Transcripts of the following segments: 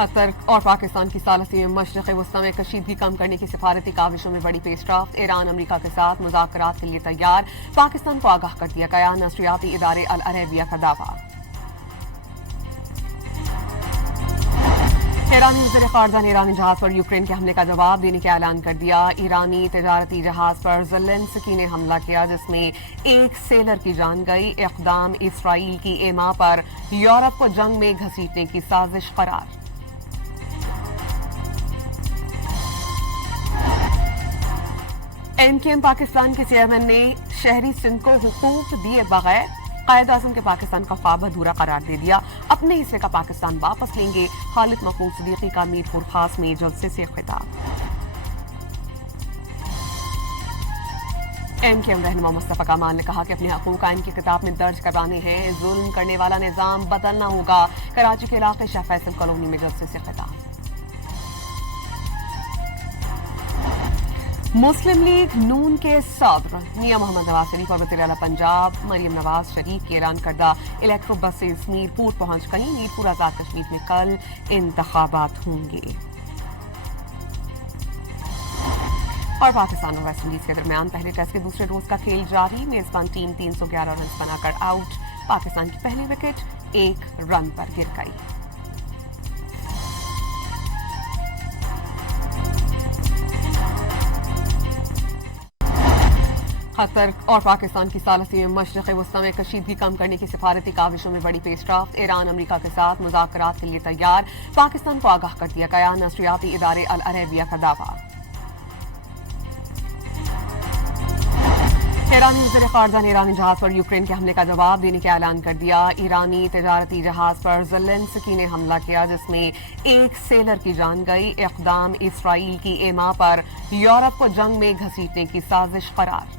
قطر اور پاکستان کی ثالثی میں مشرق وسطی میں کشیدگی کم کرنے کی سفارتی کاوشوں میں بڑی پیش رفت۔ ایران امریکہ کے ساتھ مذاکرات کے لیے تیار، پاکستان کو آگاہ کر دیا گیا۔ نشریاتی ادارے العربیہ کا دعویٰ۔ ایرانی وزیر خارجہ نے ایرانی جہاز پر یوکرین کے حملے کا جواب دینے کا اعلان کر دیا۔ ایرانی تجارتی جہاز پر زیلنسکی نے حملہ کیا جس میں ایک سیلر کی جان گئی۔ اقدام اسرائیل کی ایما پر یورپ کو جنگ میں گھسیٹنے کی سازش قرار۔ MKM پاکستان کے چیئرمین نے شہری سندھ کو حقوق دیے بغیر قائد اعظم کے پاکستان کا خواب ادھورا قرار دے دیا۔ اپنے حصے کا پاکستان واپس لیں گے۔ خالد محمود صدیقی کا میرپور خاص میں جلسے سے خطاب۔ MKM رہنما مصطفیٰ کمال نے کہا کہ اپنے حقوق آئین کی کتاب میں درج کروانے ہیں۔ ظلم کرنے والا نظام بدلنا ہوگا۔ کراچی کے علاقے شاہ فیصل کالونی میں جلسے سے خطاب۔ مسلم لیگ نون کے صدر میاں محمد نواز شریف اور وزیر اعلیٰ پنجاب مریم نواز شریف کے اعلان کردہ الیکٹرو بسز میرپور پہنچ گئیں۔ میرپور آزاد کشمیر میں کل انتخابات ہوں گے۔ اور پاکستان اور ویسٹ انڈیز کے درمیان پہلے ٹیسٹ کے دوسرے روز کا کھیل جاری۔ میزبان ٹیم 311 رنز بنا کر آؤٹ۔ پاکستان کی پہلی وکٹ 1 رن پر گر گئی۔ قطر اور پاکستان کی ثالثی میں مشرق وسطی میں کشیدگی کم کرنے کی سفارتی کاوشوں میں بڑی پیش رفت۔ ایران امریکہ کے ساتھ مذاکرات کے لیے تیار، پاکستان کو آگاہ کر دیا گیا۔ نشریاتی ادارے العربیہ کا دعویٰ۔ ایرانی وزیر خارجہ نے ایرانی جہاز پر یوکرین کے حملے کا جواب دینے کا اعلان کر دیا۔ ایرانی تجارتی جہاز پر زیلنسکی نے حملہ کیا جس میں ایک سیلر کی جان گئی۔ اقدام اسرائیل کی ایما پر یورپ کو جنگ میں گھسیٹنے کی سازش قرار۔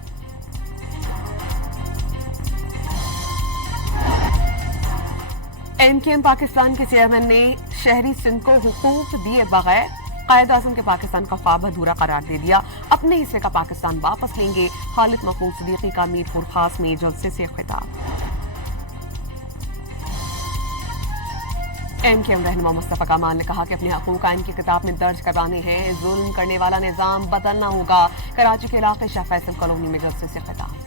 MKM پاکستان کے چیئرمین نے شہری سندھ کو حقوق دیے بغیر قائد اعظم کے پاکستان کا خواب ادھورا قرار دے دیا۔ اپنے حصے کا پاکستان واپس لیں گے۔ خالد محمود صدیقی کا میرپور خاص میں جلسے سے خطاب۔ MKM رہنما مصطفیٰ کمال نے کہا کہ اپنے حقوق آئین کی کتاب میں درج کروانے ہیں۔ ظلم کرنے والا نظام بدلنا ہوگا۔ کراچی کے علاقے شاہ فیصل کالونی میں جلسے سے خطاب۔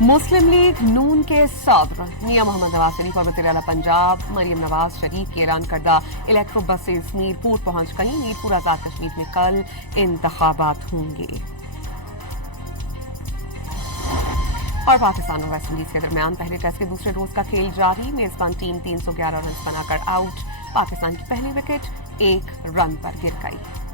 مسلم لیگ نون کے صدر میاں محمد نواز شریف اور وزیر اعلیٰ پنجاب مریم نواز شریف کے اعلان کردہ الیکٹرو بسز میرپور پہنچ گئیں۔ میرپور آزاد کشمیر میں کل انتخابات ہوں گے۔ اور پاکستان اور ویسٹ انڈیز کے درمیان پہلے ٹیسٹ کے دوسرے روز کا کھیل جاری۔ میزبان ٹیم 311 رنز بنا کر آؤٹ۔ پاکستان کی پہلی وکٹ 1 رن پر گر گئی۔